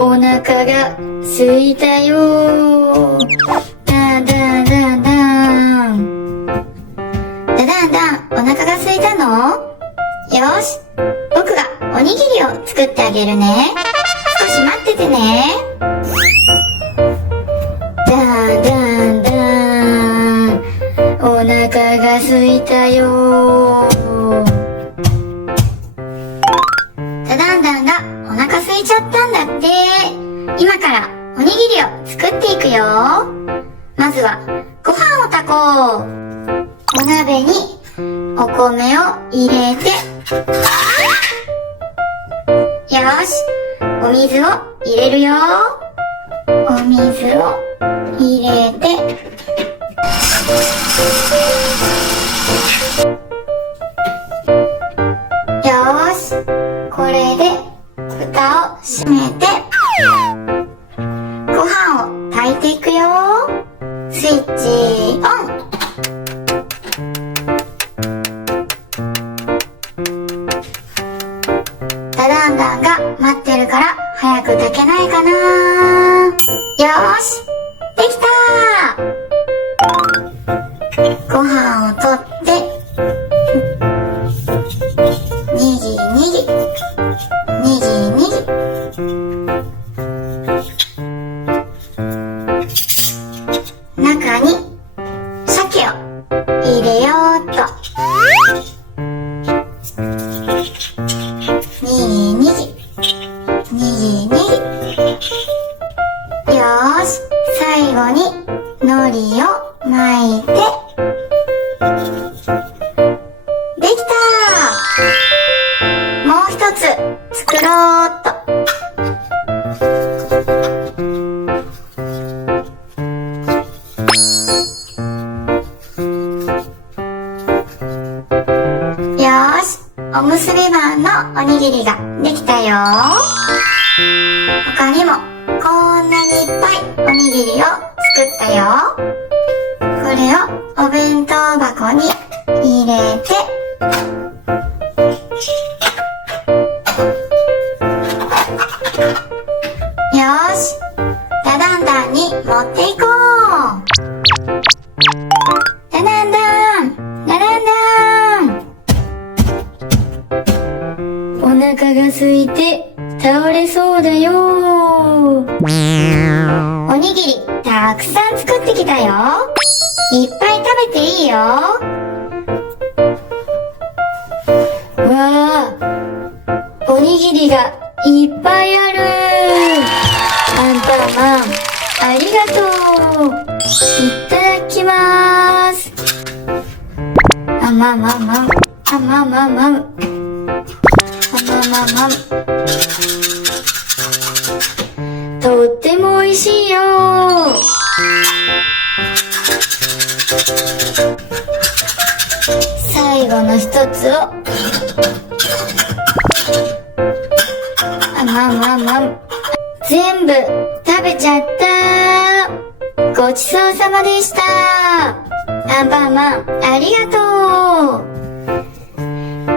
お腹が空いたよ。ダンダンダンダン。ダダンダン、お腹が空いたの？よし、僕がおにぎりを作ってあげるね。少し待っててね。ダンダンダン、お腹が空いたよ。ダダンダンがお腹空いちゃったんだって。今からおにぎりを作っていくよ。まずはご飯を炊こう。お鍋にお米を入れて、よし、お水を入れるよ。お水を入れて、よーし、これで蓋を閉めて、ご飯を炊いていくよ。スイッチオン。ダダンダンが待ってるから早く炊けないかな。よーし、できた。ご飯を取ってにぎにぎにぎにぎ、中に鮭を入れようっと。にぎにぎにぎにぎ、よーし、最後に海苔を巻いて、できた。もう一つ作ろうっと。よーし、おむすびパンのおにぎりができたよ。他にもこんなにいっぱいおにぎりを作ったよ。これをお弁当箱に入れて、よーし、ダダンダンに持っていこう。ダダンダン、ダダンダン。お腹が空いて倒れそうだよ。おにぎりたくさん作ってきたよ。いっぱい食べていいよ。わあ、おにぎりがいっぱいある。アンパンマン、ありがとう。いただきまーす。あまままん、あまままん、あまままん。とっても美味しいよ。最後の一つを、あまままん。全部食べちゃった。ごちそうさまでした。アンパンマン、ありがとう。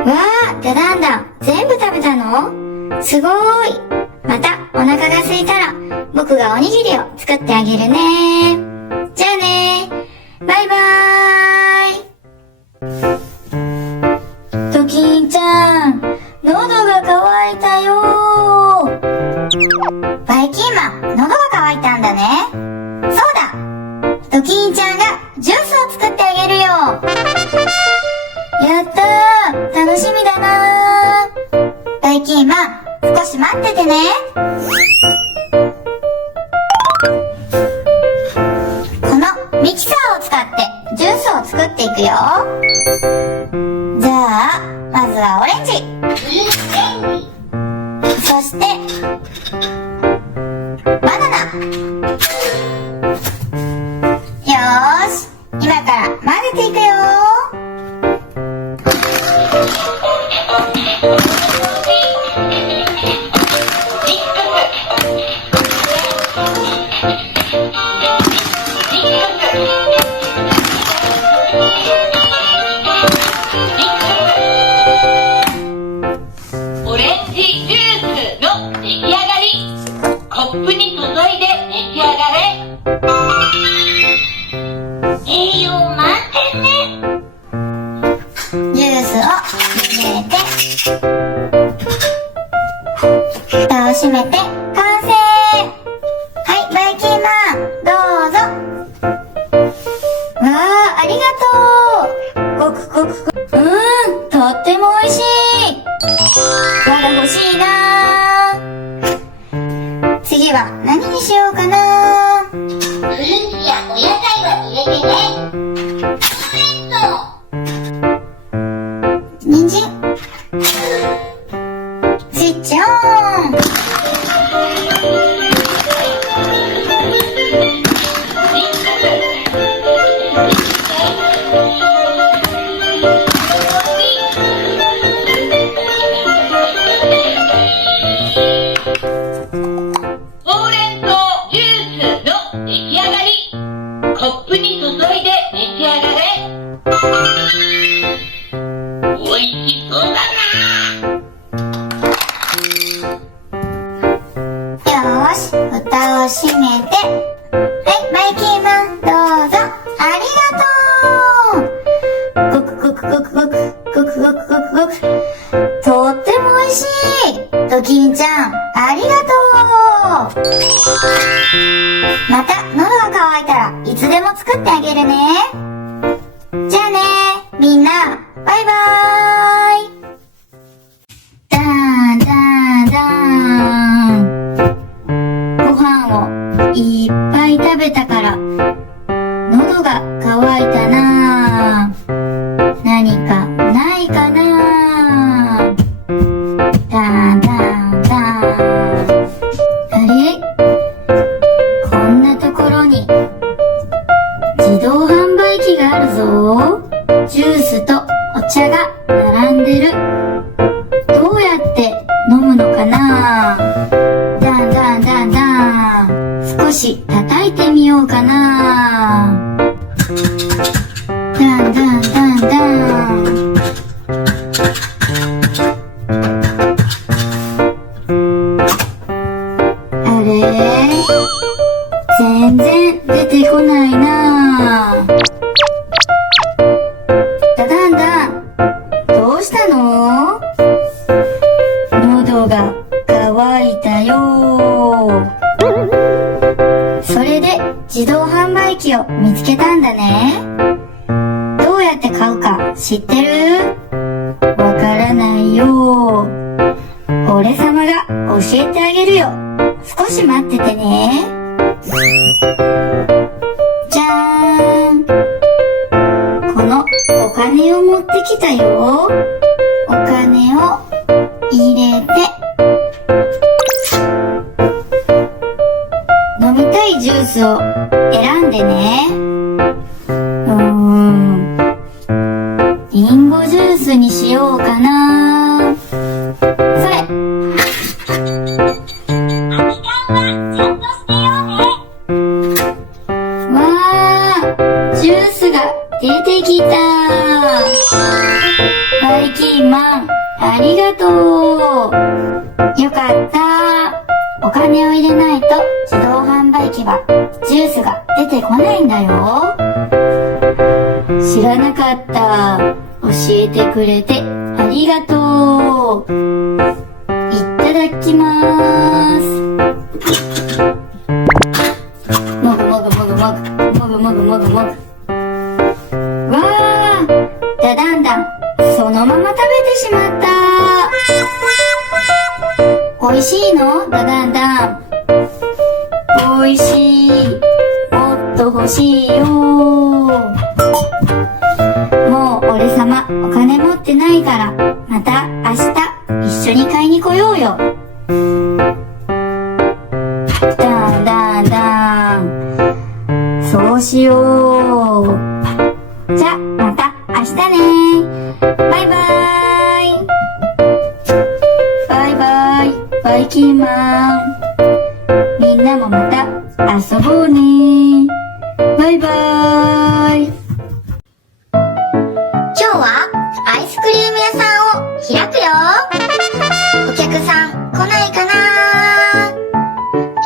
わあ、ダダンダン、全部食べたの？すごーい。またお腹が空いたら僕がおにぎりを作ってあげるね。じゃあね。バイバーイ。ドキンちゃん、喉が渇いたよ。バイキンマン、喉が渇いたんだね。そうだ、ドキンちゃんがジュースを作ってあげるよ。やったー、楽しみだなー。バイキンマン、少し待っててね。このミキサーを使ってジュースを作っていくよ。じゃあ、まずはオレンジ。そしてバナナ。よーし、今から混ぜていくよ。よ閉めて完成。はい、バイキンマン、どうぞ。わあ、ありがとう。ごくごくごく。とっても美味しい。まだ欲しいな。次は何にしようかな。フルーツやお野菜は入れてね。人参。スイッチオン。ほうれん草ジュースの出来上がり。コップに注いで召し上がれ。おいしそうだな。よーし、蓋を閉めて。はい、バイキンマン、どうぞ。ありがとう。ごくごくごくごく、ごくごくごくごく。とっても美味しい。ドキンちゃん、ありがとう。また喉が渇いたらいつでも作ってあげるね。じゃあね、みんな、バイバーイ。ダーンダーンダーン。ご飯をいっぱい食べたから喉が渇いたな。何かないかな。ダーンダーンダーン。あれ？こんなところに自動販売機があるぞ。ジュースとお茶が並んでる。どうやって飲むのかな。ダンダンダンダン。少し叩いてみようかな。ダンダンダンダン。あれ？全然出てこないな。ダダンダン、どうしたの？喉が渇いたよ。それで自動販売機を見つけたんだね。どうやって買うか知ってる？わからないよ。俺様が教えてあげるよ。少し待っててね。じゃーん。このお金を持ってきたよ。お金を入れて。飲みたいジュースを選んでね。リンゴジュースにしようかな。それ。ジュースが出てきた。バイキンマン、ありがとう。よかった。お金を入れないと自動販売機はジュースが出てこないんだよ。知らなかった。教えてくれてありがとう。いただきます。もぐもぐもぐもぐ、もぐもぐもぐもぐ。わー、ダダンダン、そのまま食べてしまった。おいしいの？ダダンダン。おいしい。もっと欲しいよ。もう俺様お金持ってないから、また明日一緒に買いに来ようよ。ダンダンダン。そうしよう。じゃ、また明日ね。バイバーイ。バイバイ、バイキンマン。みんなもまた遊ぼうね。バイバーイ。今日はアイスクリーム屋さんを開くよ。お客さん来ないかな？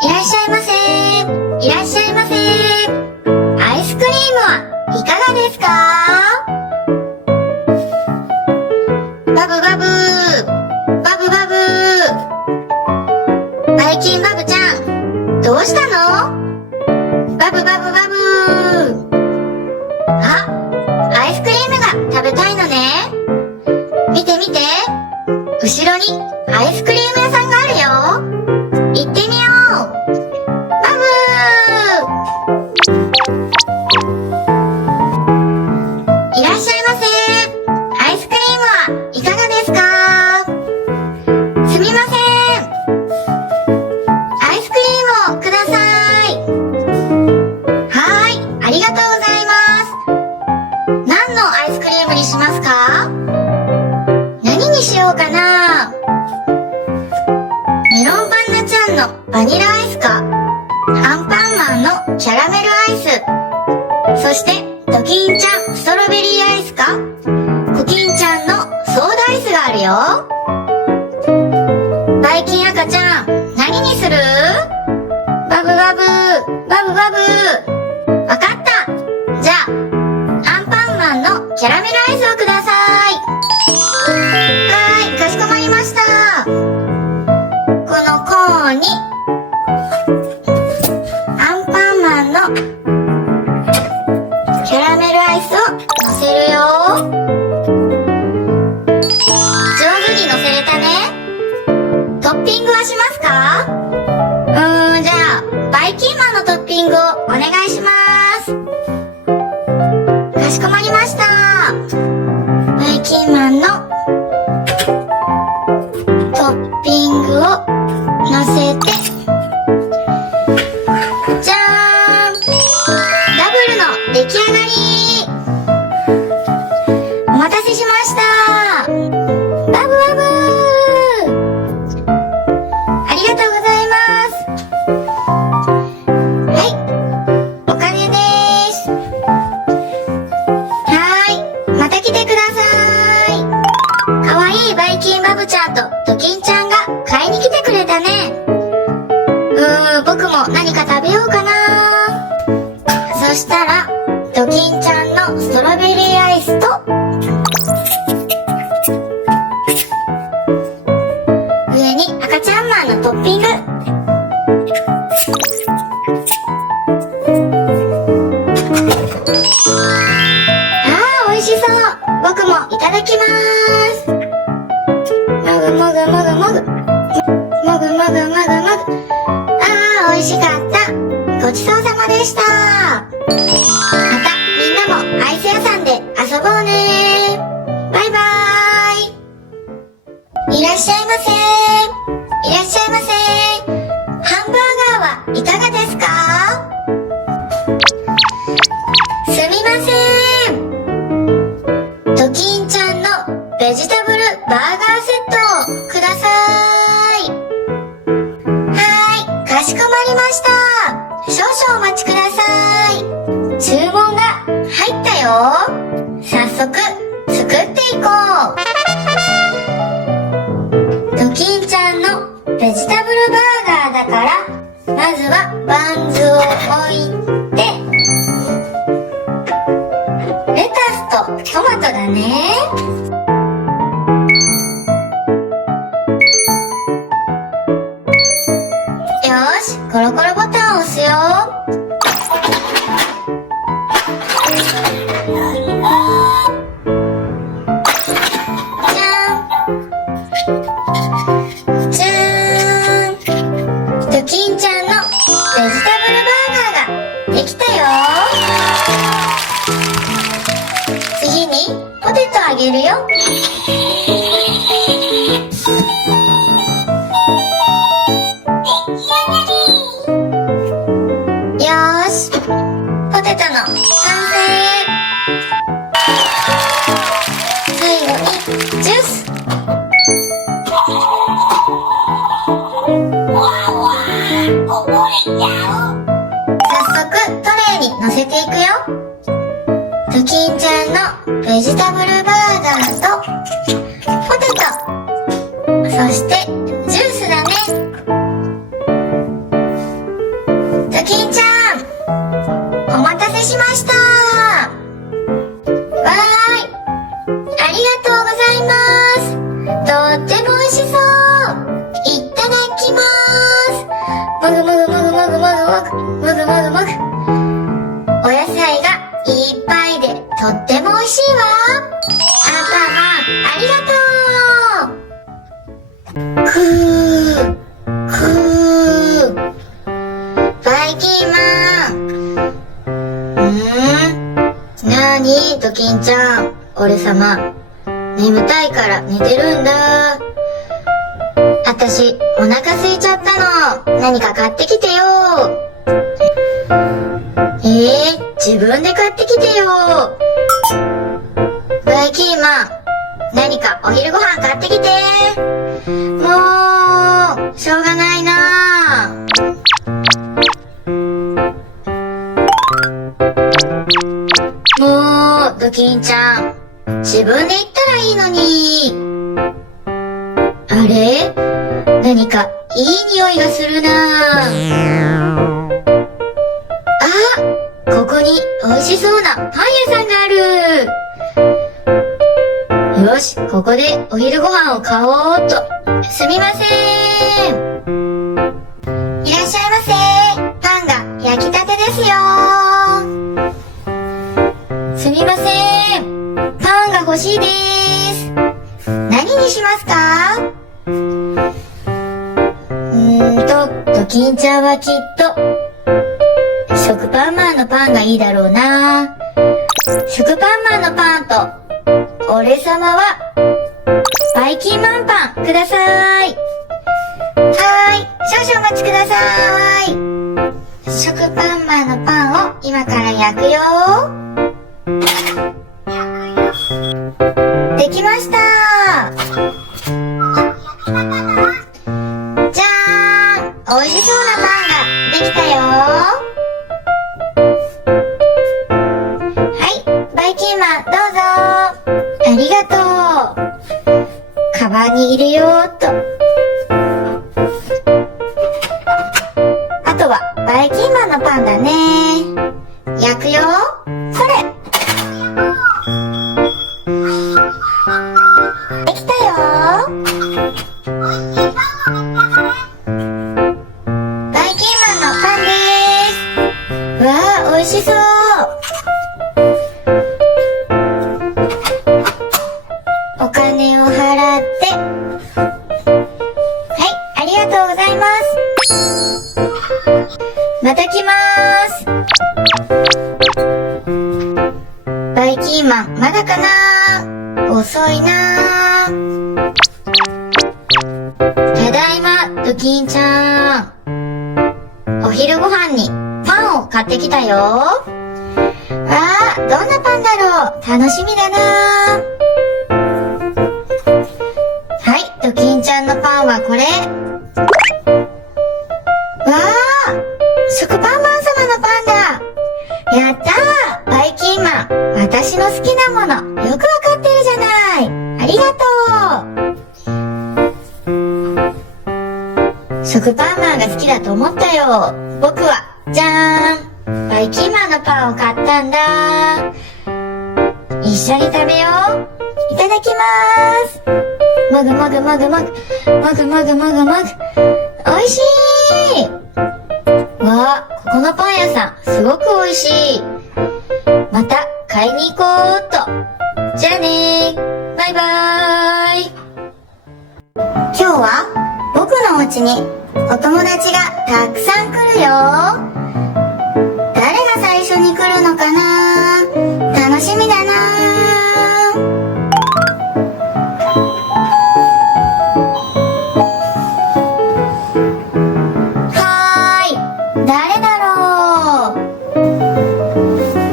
いらっしゃいませ。いらっしゃいませ。アイスクリームはいかがですか？バブバブ、バブバブ。うしたの？バブバブバブ。あ、アイスクリームが食べたいのね。見て見て。後ろにアイスクリーム屋さんがあるよ。行ってみよう。バブー。いらっしゃいませ。アイスクリームはいかがですか？すみません。アイスクリームをください。はーい、ありがとうございます。何のアイスクリームにしますか？何にしようかな。メロンパンナちゃんのバニラアイスか、アンパンマンのキャラメルアイス、そしてドキンちゃんストロベリーアイスか、コキンちゃんのソーダアイスがあるよ。バイキン赤ちゃん、何にする？バブバブ、バブバブ。わかった。じゃあ、アンパンマンのキャラメルアイスをください。はーい、かしこまりました。このコーンに、アンパンマンのキャラメルアイスを乗せるよ。上手に乗せれたね。トッピングはしますか？じゃあ、バイキンマンのトッピングをお願いします。かしこまりました。バイキンマンのトッピングを乗せて、じゃーん！ダブルの出来上がり！お待たせしました。バブバブー！ありがとうございます。はい、お金です。はーい、また来てください。かわいいバイキンバブちゃんとドキンちゃんが買いに来てくれたね。僕も何か食べようかな。そしたら、ドキンちゃんのストロベリーアイスと、上に赤ちゃんマンのトッピング。美味しそう。僕もいただきます。もぐもぐもぐもぐ。もぐもぐもぐもぐ。美味しかった。ごちそうさまでした。またみんなもアイス屋さんで遊ぼうね。バイバーイ。いらっしゃいませ。いらっしゃいませ。ハンバーガーはいかがですか？すみません。ドキンちゃんのベジタブルバーガーセットをください。はーい、かしこまりました。少々お待ちください。注文が入ったよ。早速作っていこう。ドキンちゃんのベジタブルバーガーだから、まずはバンズを置いて、レタスとトマトだね。よーし、コロコロボタンを押すよ。じゃーん。じゃーん。ドキンちゃんのベジタブルバーガーができたよ。次にポテトあげるよ。よーし、ポテトの完成。最後にジュース。早速トレーに乗せていくよ。ドキンちゃんのベジタブルバーガーとポテト、そしてジュースだね。ドキンちゃん、お待たせしました。わーい、ありがとうございます。とっても美味しそう。いただきます。もぐもぐもぐもぐもぐ。様。眠たいから寝てるんだ。あたし、お腹空いちゃったの。何か買ってきてよ。自分で買ってきてよ。バイキーマン、何かお昼ご飯買ってきて。もう、しょうがないな。もう、ドキンちゃん、自分で言ったらいいのに。あれ？何かいい匂いがするな。ここに美味しそうなパン屋さんがある。よし、ここでお昼ご飯を買おうっと。すみません。いらっしゃいませ。パンが焼きたてですよ。すみません。パンが欲しいです。何にしますか？ドキンちゃんはきっと食パンマンのパンがいいだろうな。食パンマンのパンと、俺様はバイキンマンパンください。はーい、少々お待ちください。食パンマンのパンを今から焼くよ。できました。じゃーん、美味しそうなパンができたよ。ありがとう。カバンに入れようっと。あとはバイキンマンのパンだね。焼くよ。それ。できたよ。バイキンマンのパンです。わあ、美味しそう。お金を払って、はい、ありがとうございます。また来ます。バイキーマン、まだかな？遅いな。ただいま、ドキンちゃん。お昼ご飯にパンを買ってきたよ。わあ、どんなパンだろう？楽しみだな。ドキンちゃんのパンはこれ。わあ、食パンマン様のパンだ。やったー、バイキンマン。私の好きなもの、よくわかってるじゃない。ありがとう。食パンマンが好きだと思ったよ。僕は、じゃーん、バイキンマンのパンを買ったんだ。一緒に食べよう。いただきまーす。もぐもぐもぐもぐ、もぐもぐもぐもぐ。おいしい。わあ、ここのパン屋さん、すごくおいしい。また買いに行こうっと。じゃあねー。バイバーイ。今日は僕のお家にお友達がたくさん来るよ。誰が最初に来るのかな？楽しみだな。誰だろう？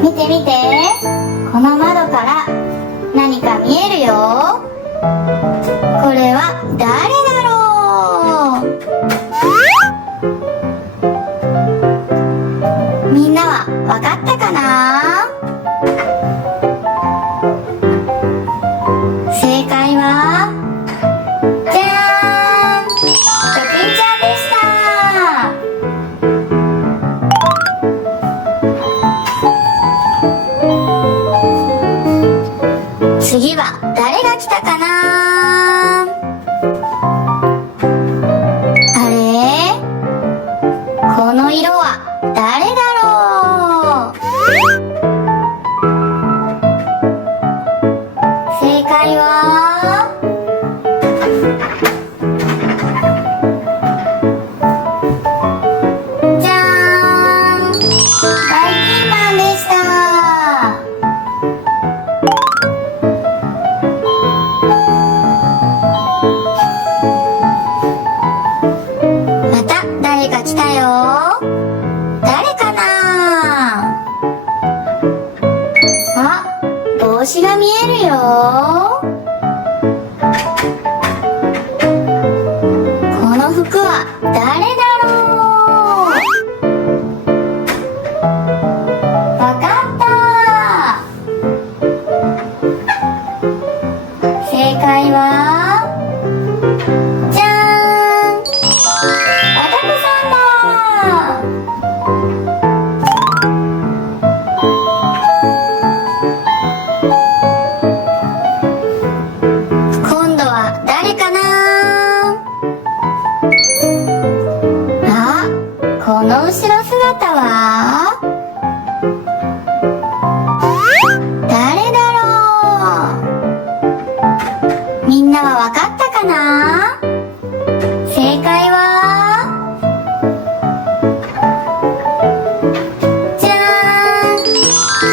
見て見て。この窓から何か見えるよ。これは誰だろう？みんなはわかったかな？正解は、じゃーん！ドキンちゃんでした。次は誰が来たかな？あれ？この色は誰だろう？正解は、じゃーん！バイキンマンでした。は誰だろう。わかった。正解はじゃーん、わたこさんだ。今度は誰かな。あ、この後ろ姿は誰だろう。みんなはわかったかな。正解はじゃーん、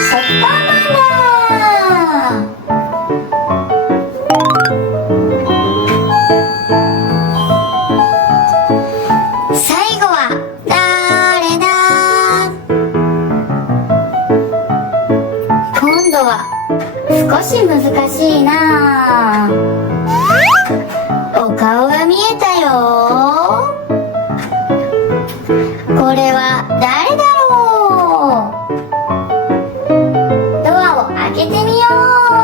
食パンマンだ。最後は誰だ。今度は少し難しいな。お顔が見えたよ。これは誰だろう。ドアを開けてみよう。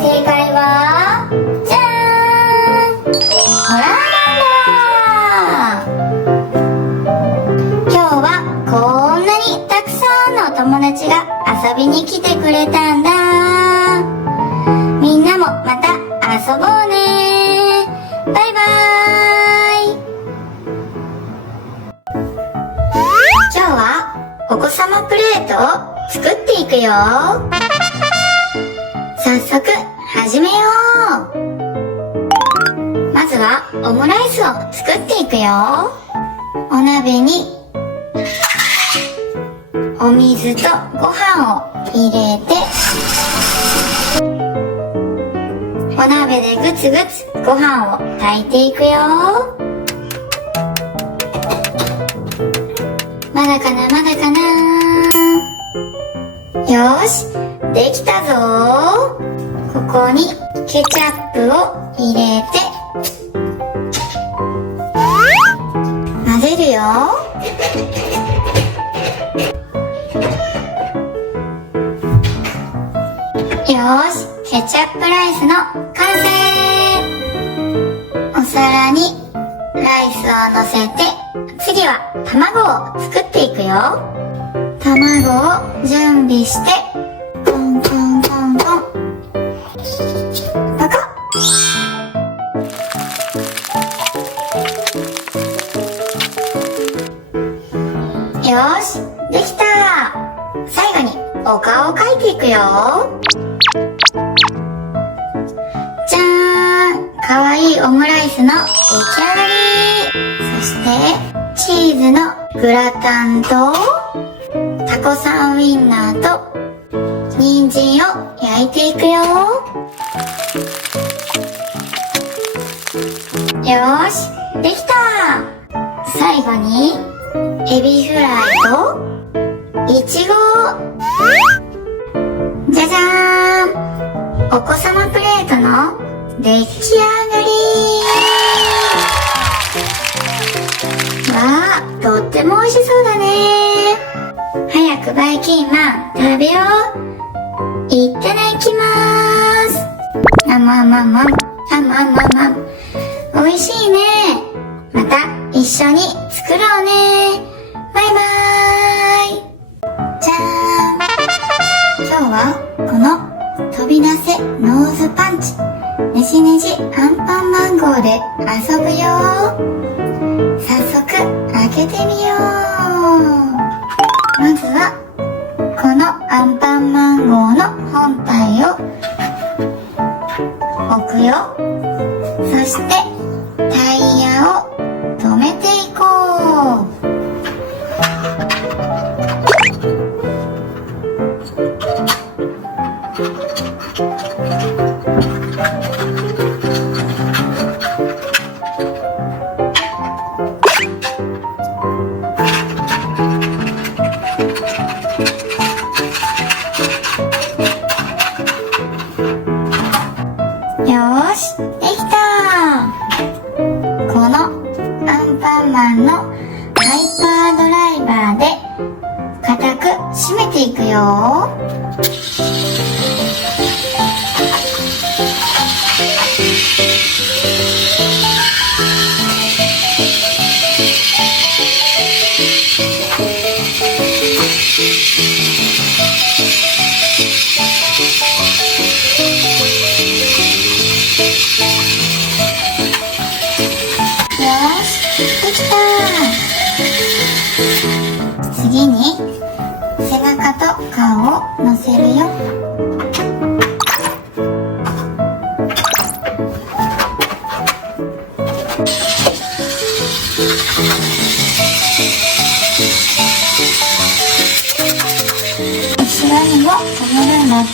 正解はじゃーん、ホラーマンだ。今日はこんなにたくさんの友達が遊びに来てくれたんだ。みんなもまた遊ぼうね。バイバーイ。今日はお子様プレートを作っていくよ。早速始めよう。まずはオムライスを作っていくよ。お鍋にお水とご飯を入れて、お鍋でぐつぐつご飯を炊いていくよ。まだかなまだかな。よーし、できたぞー。ここにケチャップを入れて混ぜるよ。よーし、ケチャップライスの完成。お皿にライスを乗せて、次は卵を作っていくよ。卵を準備して、トントントントン、パカッ。よーし、できた。最後にお顔を描いていくよ。じゃーん、かわいいオムライスの出来上がり。そしてチーズのグラタンとタコさんウインナーと人参を焼いていくよ。よーし、できた。最後にエビフライといちご。じゃじゃーん、お子様プレートの出来上がり。わあ、とっても美味しそうだね。早くバイキンマン食べよう。いただきまーす。あまあまあまあ、あまあまあまあ、美味しいね。また一緒に作ろうね。バイバーイ。じゃーん、今日はこの飛び出せノーズパンチねじねじアンパンマンゴーで遊ぶよ。早速開けてみよう。まずはこのアンパンマンゴーの本体を置くよ。そしてタイヤを止めていこう。よーし、できた。マンのハイパードライバーで固く締めていくよ。次に背中と顔を乗せるよ。後ろにも止めるんだって。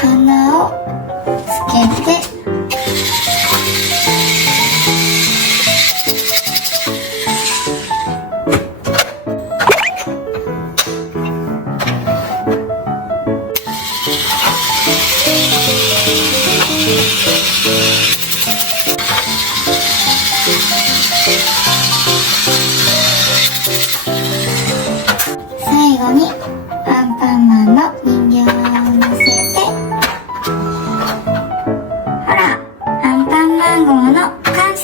鼻をつけて最後にアンパンマンの人形を乗せて、ほら、アンパンマン号の完成。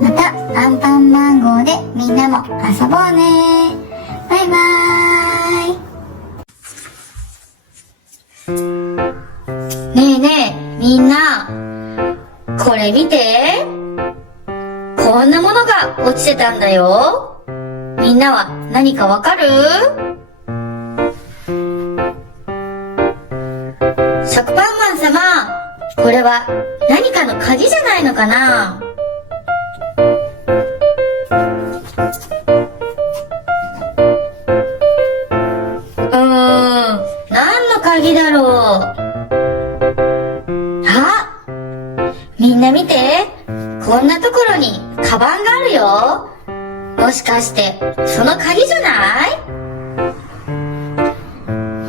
またアンパンマン号でみんなも遊ぼうね。バイバーイ。ねえねえ、みんな、これ見て。こんなものが落ちてたんだよ。みんなは何かわかる？食パンマン様、これは何かの鍵じゃないのかな？何の鍵だろう？あ、みんな見て。こんなところにカバンがあるよ。もしかしてその鍵じゃな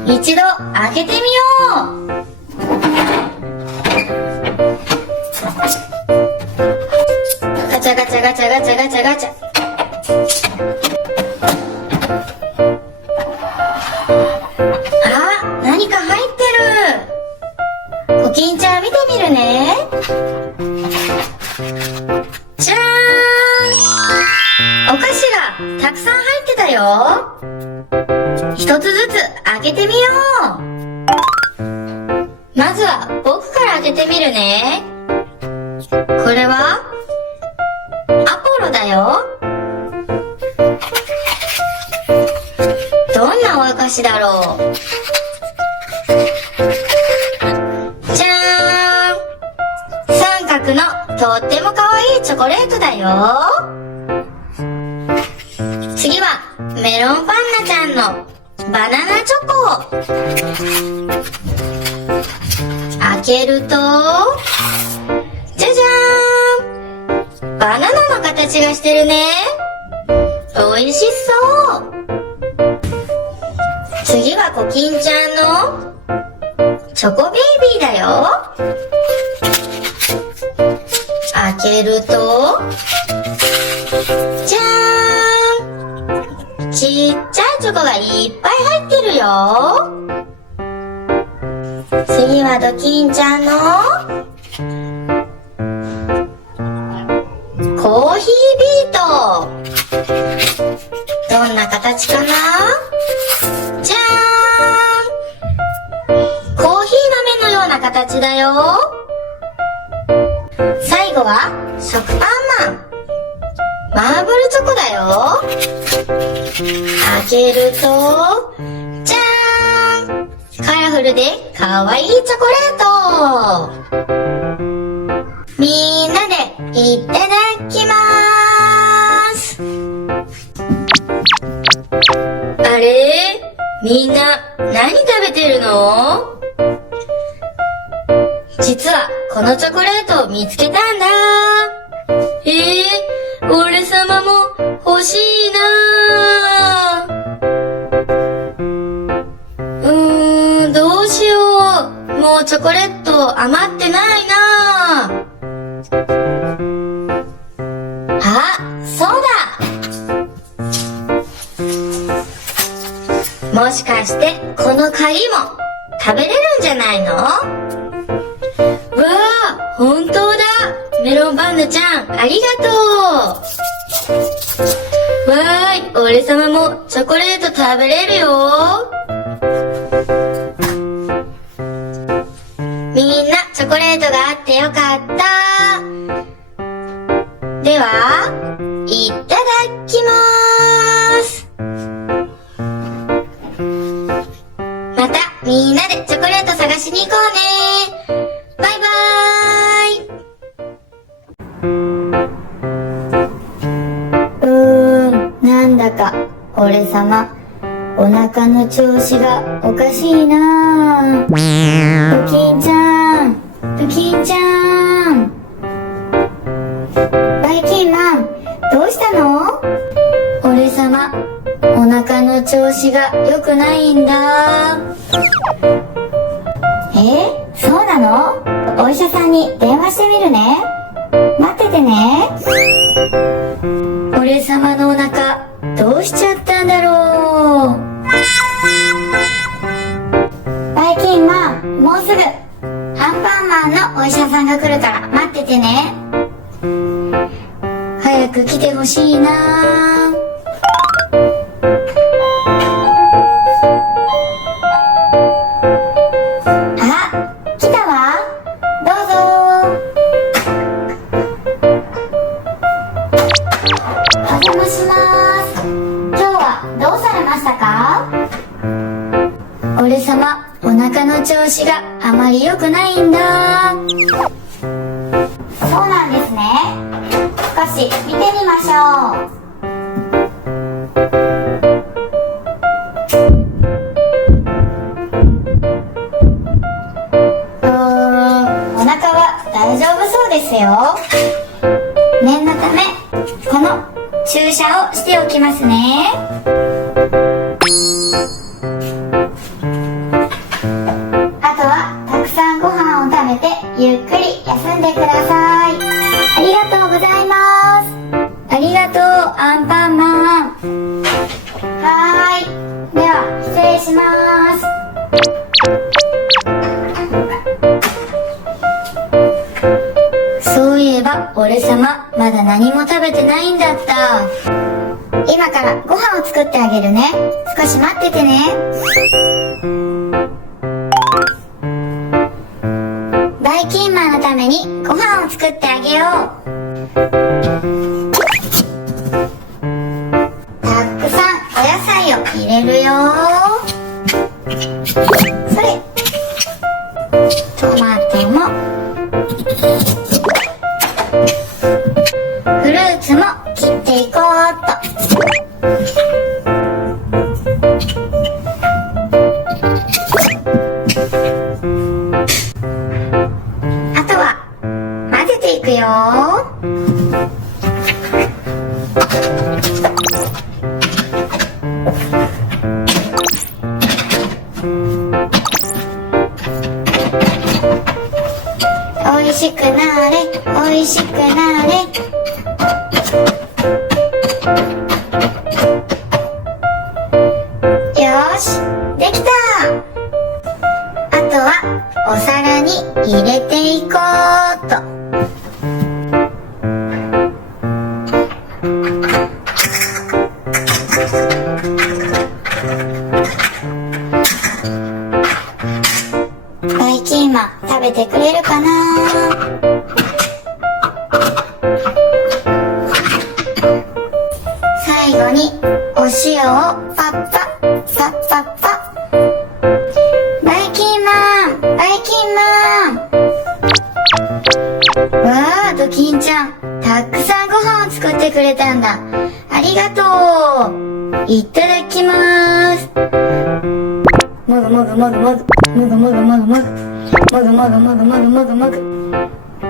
い？一度開けてみよう。ガチャガチャガチャガチャガチャガチャ。あ、何か入ってる。コキンちゃん見てみるね。じゃーん！お菓子がたくさん入ってたよ。一つずつ開けてみよう。まずは僕から開けてみるね。これはアポロだよ。どんなお菓子だろう。じゃーん！三角のとってもかわいいチョコレートだよ。次はメロンパンナちゃんのバナナチョコ。開けると、じゃじゃーん！バナナの形がしてるね。おいしそう。次はコキンちゃんのチョコベイビーだよ。開けると、じゃーん！ちっちゃいチョコがいっぱい入ってるよ。次はドキンちゃんのコーヒービート。どんな形かな？じゃーん！コーヒー豆のような形だよ。最後は食パンマン。マーブルチョコだよ。開けると、じゃーん！カラフルでかわいいチョコレート。みんなでいただきまーす。あれ？みんな何食べてるの？実はこのチョコレートを見つけたんだ。俺様も欲しいな。どうしよう。もうチョコレート余ってないな。あ、そうだ。もしかしてこの鍵も食べれるんじゃないの？わあ、本当だ。メロンパンナちゃん、ありがとう。わーい、俺様もチョコレート食べれるよ。みんなチョコレートがあってよかった。では、いただきまーす。またみんなでチョコレート探しに行こうね。バイバーイ。なんだか俺様お腹の調子がおかしいな。ドキンちゃん、ドキンちゃん。バイキンマン、どうしたの？俺様お腹の調子が良くないんだ。そうなの？お医者さんに電話してみるね。待っててね。俺様のお腹どうしちゃったんだろう。バイキンマン、もうすぐアンパンマンのお医者さんが来るから待っててね。早く来てほしいな。俺様、お腹の調子があまり良くないんだ。そうなんですね。少し見てみましょう。お腹は大丈夫そうですよ。念のためこの注射をしておきますね。ご飯を食べてゆっくり休んでください。ありがとうございます。ありがとう、アンパンマン。はーい、では失礼します。そういえば俺様まだ何も食べてないんだった。今からご飯を作ってあげるね。少し待っててね。バイキンマンのためにご飯を作ってあげよう。たくさんお野菜を入れるよ。それ、トマトもフルーツも切っていこうっと。いくよ。おいしくなれ、おいしくなれ。よーし、できた。あとはお皿に入れていこうっと。バイキンマン食べてくれるかな。最後にお塩をパッパパッパッパ。バイキンマン、バイキンマン。わー、ドキンちゃんたくさんご飯を作ってくれたんだ。ありがとう。いただきまーす。もぐもぐもぐもぐもぐもぐもぐもぐ。もぐもぐもぐもぐもぐもぐ。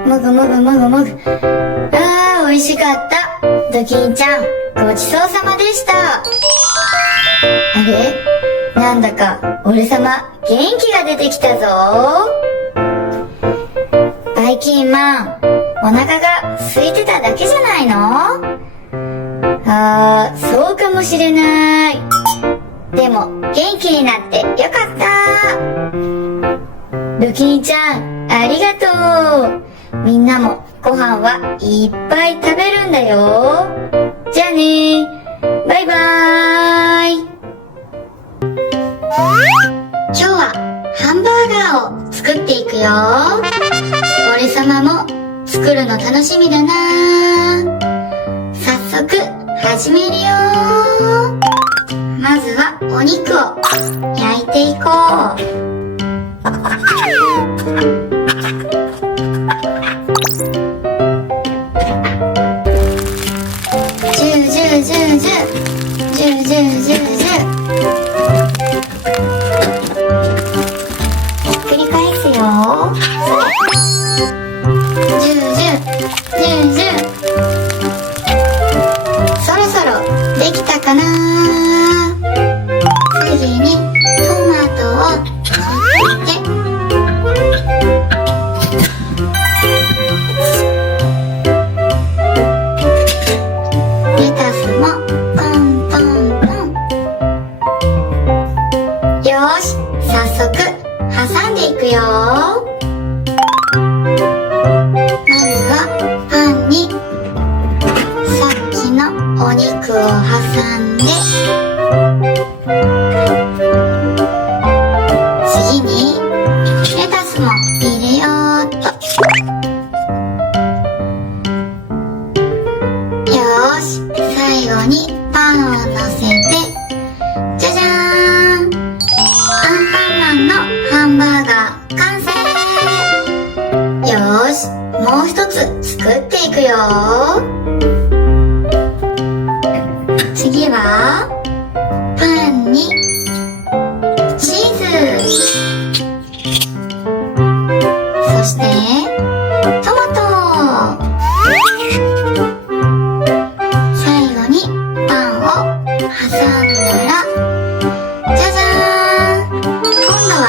もぐもぐもぐもぐ。あー、美味しかった。ドキンちゃん、ごちそうさまでした。あれ？なんだか、俺様、元気が出てきたぞ。バイキンマン、お腹が空いてただけじゃないの？あー、そうかもしれない。でも、元気になってよかった。ドキンちゃん、ありがとう。みんなもご飯はいっぱい食べるんだよ。じゃあね。バイバーイ。今日はハンバーガーを作っていくよ。俺様も作るの楽しみだな。早速始めるよ。まずはお肉を焼いていこう。ジュージュージュージュージュージュージュージュー。ひっくり返すよ。ジュージュージュージュー。そろそろできたかな。次にトマトを切ってレタスもトントントン。よーし、早速挟んでいくよ。まずはパンにさっきのお肉を挟んで、次にレタスも入れようっと。よーし、最後にパンを乗せて、じゃじゃーん、アンパンマンのハンバーガー完成。よーし、もう一つ作っていくよ。次はパンにチーズ、そしてトマト、最後にパンを挟んだら、じゃじゃーん、今度は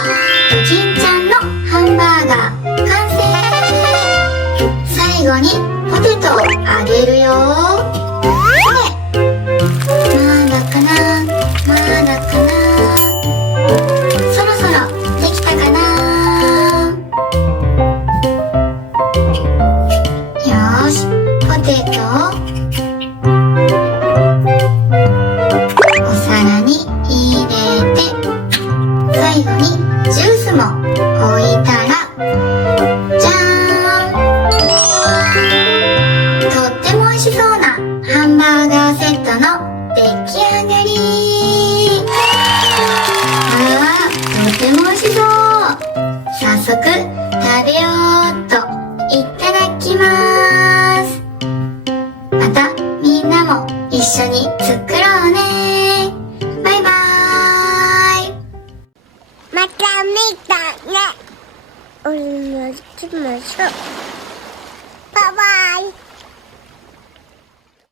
ドキンちゃんのハンバーガー完成。最後にポテトを揚げるよ。まだかな、まだかな。そろそろできたかな。よーし、ポテトをお皿に入れて、最後にジュースも置いたら、じゃーん、とっても美味しそうなハンバーガーセットの出来上がり。あー、とっても美味しそう。早速食べようっと。いただきます。またみんなも一緒に作ろうね。バイバーイ。また見たね。おいもしましょう。バイバイ。